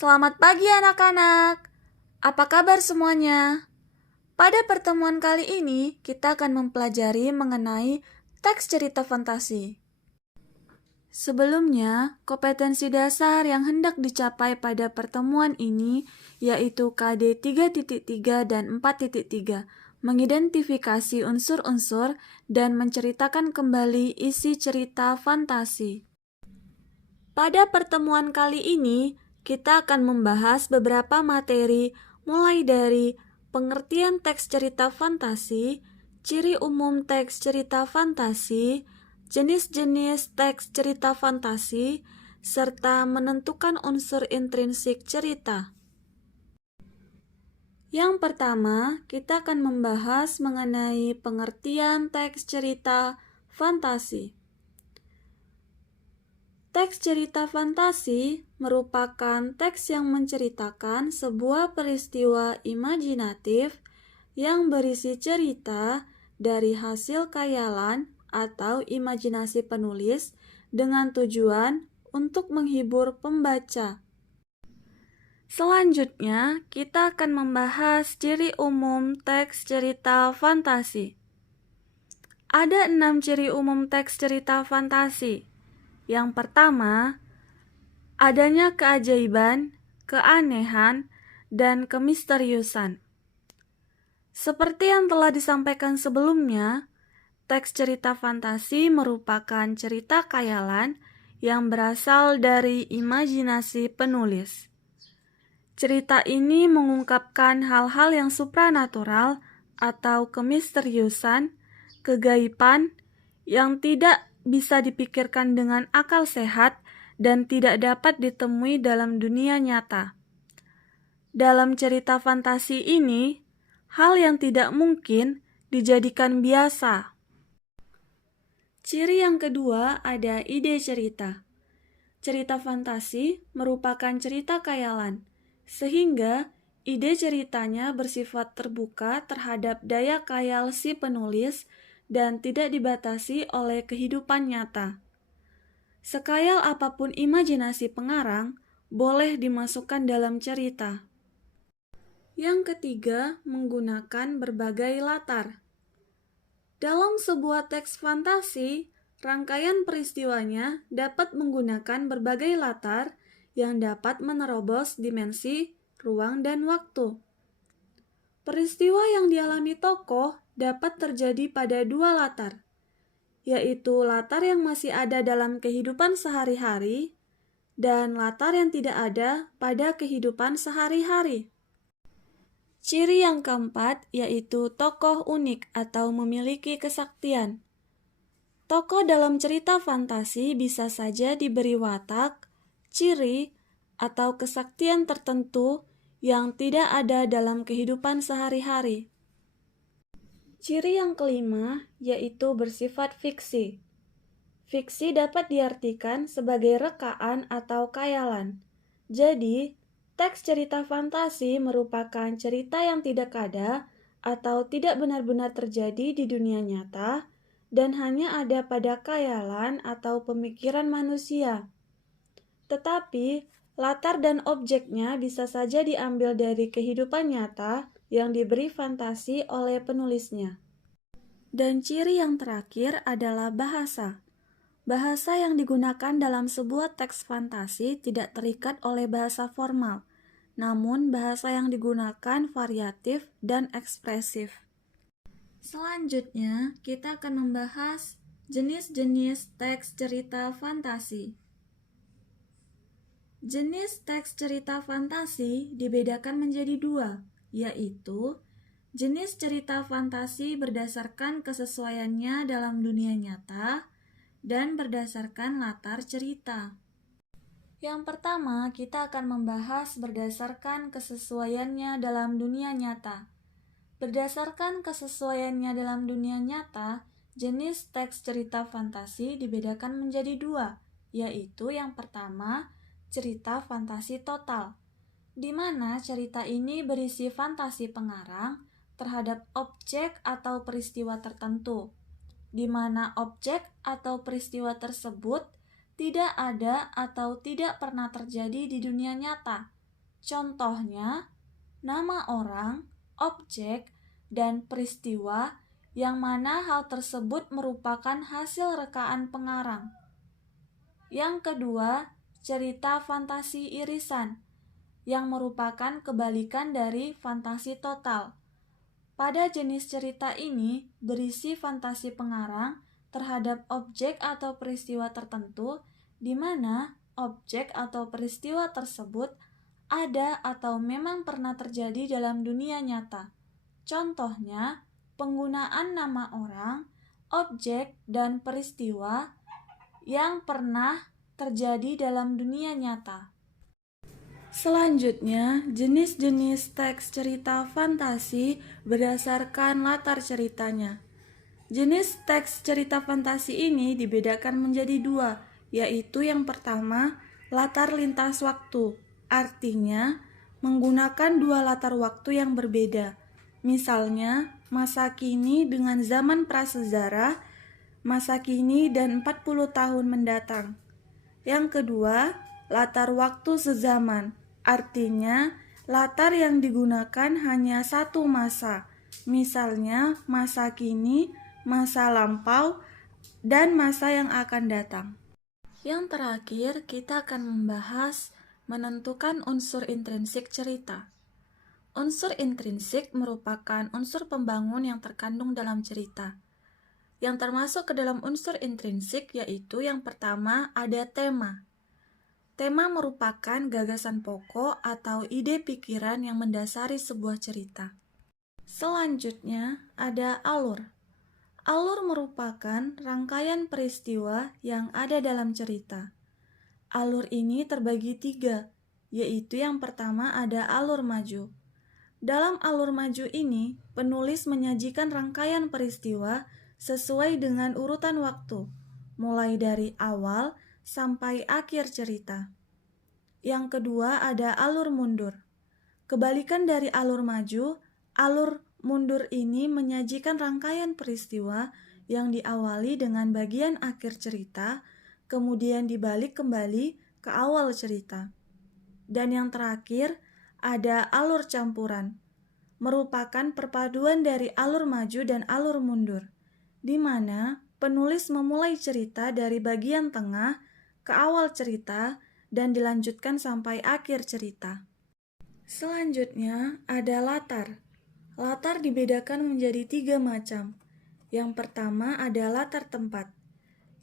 Selamat pagi anak-anak. Apa kabar semuanya? Pada pertemuan kali ini, kita akan mempelajari mengenai teks cerita fantasi. Sebelumnya, kompetensi dasar yang hendak dicapai pada pertemuan ini yaitu KD 3.3 dan 4.3, mengidentifikasi unsur-unsur dan menceritakan kembali isi cerita fantasi. Pada pertemuan kali ini, kita akan membahas beberapa materi mulai dari pengertian teks cerita fantasi, ciri umum teks cerita fantasi, jenis-jenis teks cerita fantasi, serta menentukan unsur intrinsik cerita. Yang pertama, kita akan membahas mengenai pengertian teks cerita fantasi. Teks cerita fantasi merupakan teks yang menceritakan sebuah peristiwa imajinatif yang berisi cerita dari hasil khayalan atau imajinasi penulis dengan tujuan untuk menghibur pembaca. Selanjutnya, kita akan membahas ciri umum teks cerita fantasi. Ada 6 ciri umum teks cerita fantasi. Yang pertama, adanya keajaiban, keanehan, dan kemisteriusan. Seperti yang telah disampaikan sebelumnya, teks cerita fantasi merupakan cerita khayalan yang berasal dari imajinasi penulis. Cerita ini mengungkapkan hal-hal yang supranatural atau kemisteriusan, kegaiban yang tidak bisa dipikirkan dengan akal sehat dan tidak dapat ditemui dalam dunia nyata. Dalam cerita fantasi ini, hal yang tidak mungkin dijadikan biasa. Ciri yang kedua ada ide cerita. Cerita fantasi merupakan cerita khayalan, sehingga ide ceritanya bersifat terbuka terhadap daya khayal si penulis dan tidak dibatasi oleh kehidupan nyata. Sekayal apapun imajinasi pengarang, boleh dimasukkan dalam cerita. Yang ketiga, menggunakan berbagai latar. Dalam sebuah teks fantasi, rangkaian peristiwanya dapat menggunakan berbagai latar yang dapat menerobos dimensi, ruang, dan waktu. Peristiwa yang dialami tokoh dapat terjadi pada dua latar, yaitu latar yang masih ada dalam kehidupan sehari-hari dan latar yang tidak ada pada kehidupan sehari-hari. Ciri yang keempat yaitu tokoh unik atau memiliki kesaktian. Tokoh dalam cerita fantasi bisa saja diberi watak, ciri, atau kesaktian tertentu yang tidak ada dalam kehidupan sehari-hari. Ciri yang kelima yaitu bersifat fiksi. Fiksi dapat diartikan sebagai rekaan atau khayalan. Jadi, teks cerita fantasi merupakan cerita yang tidak ada atau tidak benar-benar terjadi di dunia nyata dan hanya ada pada khayalan atau pemikiran manusia. Tetapi, latar dan objeknya bisa saja diambil dari kehidupan nyata yang diberi fantasi oleh penulisnya. Dan ciri yang terakhir adalah bahasa. Bahasa yang digunakan dalam sebuah teks fantasi tidak terikat oleh bahasa formal, namun bahasa yang digunakan variatif dan ekspresif. Selanjutnya, kita akan membahas jenis-jenis teks cerita fantasi. Jenis teks cerita fantasi dibedakan menjadi dua, yaitu jenis cerita fantasi berdasarkan kesesuaiannya dalam dunia nyata dan berdasarkan latar cerita. Yang pertama, kita akan membahas berdasarkan kesesuaiannya dalam dunia nyata. Berdasarkan kesesuaiannya dalam dunia nyata, jenis teks cerita fantasi dibedakan menjadi dua, yaitu yang pertama, cerita fantasi total, di mana cerita ini berisi fantasi pengarang terhadap objek atau peristiwa tertentu, di mana objek atau peristiwa tersebut tidak ada atau tidak pernah terjadi di dunia nyata, Contohnya, nama orang, objek, dan peristiwa yang mana hal tersebut merupakan hasil rekaan pengarang. Yang kedua, cerita fantasi irisan, yang merupakan kebalikan dari fantasi total. Pada jenis cerita ini berisi fantasi pengarang terhadap objek atau peristiwa tertentu, di mana objek atau peristiwa tersebut ada atau memang pernah terjadi dalam dunia nyata. Contohnya, penggunaan nama orang, objek, dan peristiwa yang pernah terjadi dalam dunia nyata. Selanjutnya, jenis-jenis teks cerita fantasi berdasarkan latar ceritanya. Jenis teks cerita fantasi ini dibedakan menjadi dua, yaitu yang pertama, latar lintas waktu. Artinya, menggunakan dua latar waktu yang berbeda. Misalnya, masa kini dengan zaman prasejarah, masa kini dan 40 tahun mendatang. Yang kedua, latar waktu sezaman. Artinya, latar yang digunakan hanya satu masa. Misalnya, masa kini, masa lampau, dan masa yang akan datang. Yang terakhir, kita akan membahas menentukan unsur intrinsik cerita. Unsur intrinsik merupakan unsur pembangun yang terkandung dalam cerita. Yang termasuk ke dalam unsur intrinsik yaitu yang pertama ada tema. Tema merupakan gagasan pokok atau ide pikiran yang mendasari sebuah cerita. Selanjutnya ada alur. Alur merupakan rangkaian peristiwa yang ada dalam cerita. Alur ini terbagi tiga, yaitu yang pertama ada alur maju. Dalam alur maju ini, penulis menyajikan rangkaian peristiwa sesuai dengan urutan waktu, mulai dari awal sampai akhir cerita. Yang kedua ada alur mundur. Kebalikan dari alur maju, alur mundur ini menyajikan rangkaian peristiwa yang diawali dengan bagian akhir cerita, kemudian dibalik kembali ke awal cerita. Dan yang terakhir, ada alur campuran, merupakan perpaduan dari alur maju dan alur mundur, di mana penulis memulai cerita dari bagian tengah ke awal cerita dan dilanjutkan sampai akhir cerita. Selanjutnya ada latar. Latar dibedakan menjadi tiga macam. Yang pertama ada latar tempat,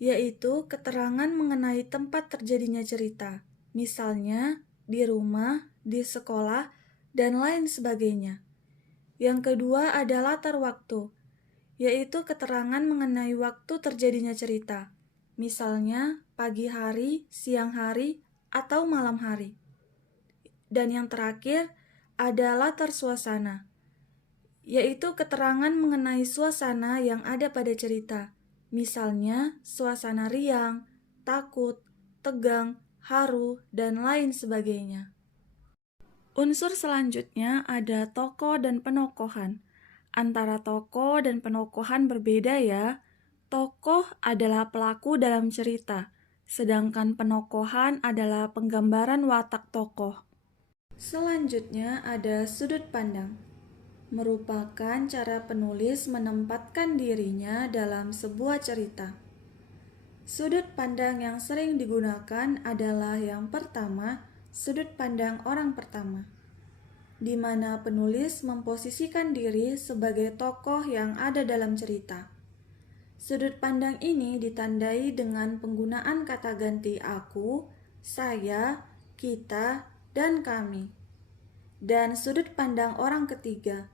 yaitu keterangan mengenai tempat terjadinya cerita, misalnya di rumah, di sekolah, dan lain sebagainya. Yang kedua ada latar waktu, yaitu keterangan mengenai waktu terjadinya cerita, misalnya pagi hari, siang hari, atau malam hari. Dan yang terakhir ada latar suasana, yaitu keterangan mengenai suasana yang ada pada cerita, misalnya suasana riang, takut, tegang, haru, dan lain sebagainya. Unsur selanjutnya ada tokoh dan penokohan. Antara tokoh dan penokohan berbeda ya. Tokoh adalah pelaku dalam cerita, sedangkan penokohan adalah penggambaran watak tokoh. Selanjutnya ada sudut pandang. Merupakan cara penulis menempatkan dirinya dalam sebuah cerita. Sudut pandang yang sering digunakan adalah yang pertama, sudut pandang orang pertama, di mana penulis memposisikan diri sebagai tokoh yang ada dalam cerita. Sudut pandang ini ditandai dengan penggunaan kata ganti aku, saya, kita, dan kami. Dan sudut pandang orang ketiga,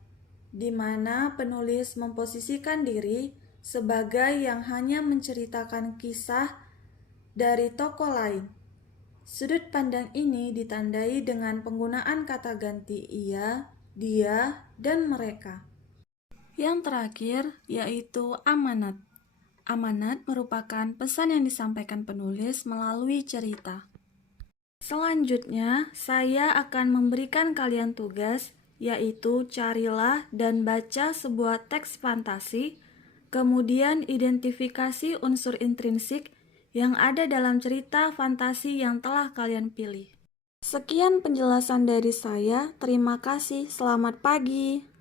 di mana penulis memposisikan diri sebagai yang hanya menceritakan kisah dari tokoh lain. Sudut pandang ini ditandai dengan penggunaan kata ganti ia, dia, dan mereka. Yang terakhir yaitu amanat. Amanat merupakan pesan yang disampaikan penulis melalui cerita. Selanjutnya, saya akan memberikan kalian tugas, yaitu carilah dan baca sebuah teks fantasi, kemudian identifikasi unsur intrinsik yang ada dalam cerita fantasi yang telah kalian pilih. Sekian penjelasan dari saya. Terima kasih. Selamat pagi.